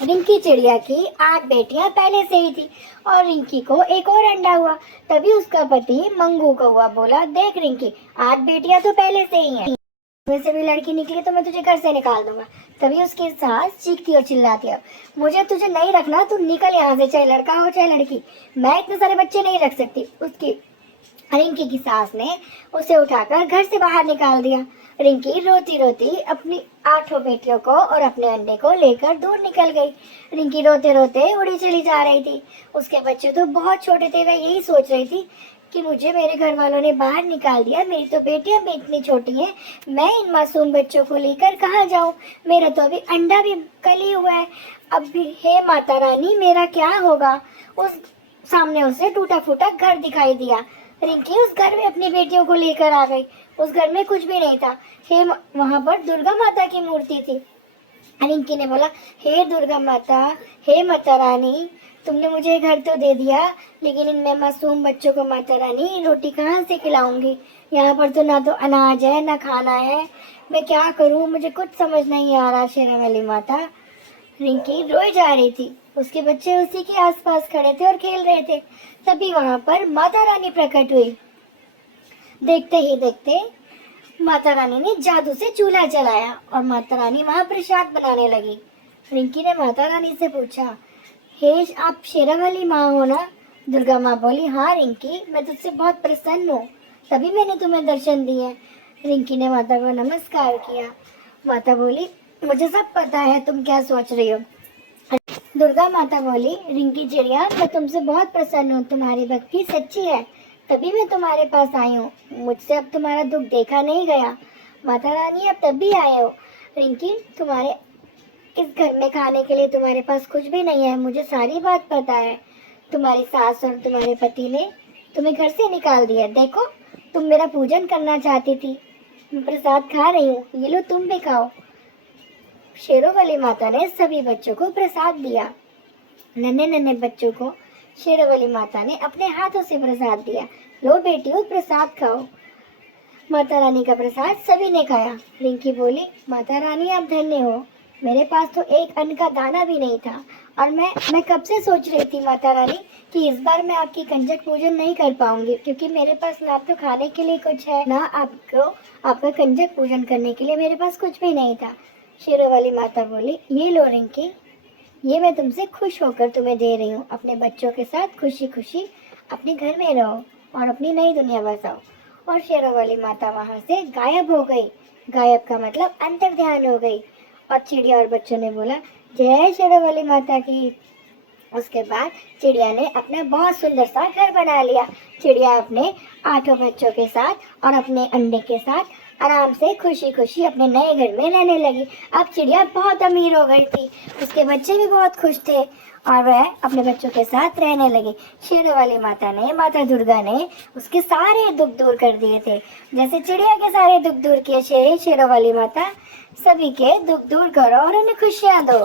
रिंकी चिड़िया की 8 बेटियां पहले से ही थी और रिंकी को एक और अंडा हुआ। तभी उसका पति मंगू कौआ बोला, देख रिंकी, 8 बेटियां तो पहले से ही हैं, में से भी लड़की निकली तो मैं तुझे घर से निकाल दूंगा। तभी उसकी सास चीखती और चिल्लाती है, मुझे तुझे नहीं रखना, तू निकल यहाँ से, चाहे लड़का हो चाहे लड़की, मैं इतने सारे बच्चे नहीं रख सकती। उसकी रिंकी की सास ने उसे उठाकर घर से बाहर निकाल दिया। रिंकी रोती रोती अपनी 8 बेटियों को और अपने अंडे को लेकर दूर निकल गई। रिंकी रोते रोते उड़ी चली जा रही थी। उसके बच्चे तो बहुत छोटे थे, वह यही सोच रही थी कि मुझे मेरे घर वालों ने बाहर निकाल दिया, मेरी तो बेटियां भी इतनी छोटी हैं, मैं इन मासूम बच्चों को लेकर कहाँ जाऊँ, मेरा तो अभी अंडा भी कल ही हुआ है, अब भी हे माता रानी मेरा क्या होगा। उस सामने उसे टूटा फूटा घर दिखाई दिया। रिंकी उस घर में अपनी बेटियों को लेकर आ गई। उस घर में कुछ भी नहीं था। वहां पर दुर्गा माता की मूर्ति थी। रिंकी ने बोला, हे दुर्गा माता, हे माता रानी, तुमने मुझे घर तो दे दिया, लेकिन इनमें मासूम बच्चों को माता रानी रोटी कहाँ से खिलाऊंगी। यहाँ पर तो ना तो अनाज है ना खाना है, मैं क्या करूँ, मुझे कुछ समझ नहीं आ रहा। शेरा वाली माता। रिंकी रोई जा रही थी। उसके बच्चे उसी के आसपास खड़े थे और खेल रहे थे। तभी वहां पर माता रानी प्रकट हुई। देखते ही देखते माता रानी ने जादू से चूल्हा जलाया और माता रानी वहां प्रसाद बनाने लगी। रिंकी ने माता रानी से पूछा, हे आप शेरा वाली माँ हो ना? दुर्गा माँ बोली, हाँ रिंकी, मैं तुझसे बहुत प्रसन्न हूँ, तभी मैंने तुम्हें दर्शन दिए। रिंकी ने माता को नमस्कार किया। माता बोली, मुझे सब पता है तुम क्या सोच रही हो। दुर्गा माता बोली, रिंकी चिड़िया, मैं तुमसे बहुत प्रसन्न हूँ, तुम्हारी भक्ति सच्ची है, तभी मैं तुम्हारे पास आई हूँ, मुझसे अब तुम्हारा दुख देखा नहीं गया। माता रानी, अब तब भी आए हो। रिंकी, तुम्हारे इस घर में खाने के लिए तुम्हारे पास कुछ भी नहीं है, मुझे सारी बात पता है। तुम्हारी सास और तुम्हारे पति ने तुम्हें घर से निकाल दिया। देखो, तुम मेरा पूजन करना चाहती थी, मैं प्रसाद खा रही हूँ, ये लो तुम भी खाओ। शेरों वाली माता ने सभी बच्चों को प्रसाद दिया। नन्हे नन्हे बच्चों को शेरों वाली माता ने अपने हाथों से प्रसाद दिया। लो बेटियों, प्रसाद खाओ। माता रानी का प्रसाद सभी ने खाया। रिंकी बोली, माता रानी आप धन्य हो, मेरे पास तो एक अन्न का दाना भी नहीं था और मैं कब से सोच रही थी माता रानी कि इस बार मैं आपकी कंजक पूजन नहीं कर पाऊंगी, क्योंकि मेरे पास ना तो खाने के लिए कुछ है, ना आपका कंजक पूजन करने के लिए मेरे पास कुछ भी नहीं था। शेरों वाली माता बोली, ये लो रिंकी, ये मैं तुमसे खुश होकर तुम्हें दे रही हूँ, अपने बच्चों के साथ खुशी खुशी अपने घर में रहो और अपनी नई दुनिया बसाओ। और शेरों वाली माता वहां से गायब हो गई। गायब का मतलब अंतर ध्यान हो गई। और चिड़िया और बच्चों ने बोला, जय शेरों वाली माता की। उसके बाद चिड़िया ने अपना बहुत सुंदर सा घर बना लिया। चिड़िया अपने 8 बच्चों के साथ और अपने अंडे के साथ आराम से खुशी खुशी अपने नए घर में रहने लगी। अब चिड़िया बहुत अमीर हो गई थी, उसके बच्चे भी बहुत खुश थे और वह अपने बच्चों के साथ रहने लगी। शेरों वाली माता ने, माता दुर्गा ने उसके सारे दुख दूर कर दिए थे। जैसे चिड़िया के सारे दुख दूर किए शेरों वाली माता, सभी के दुख दूर करो और उन्हें खुशियाँ दो।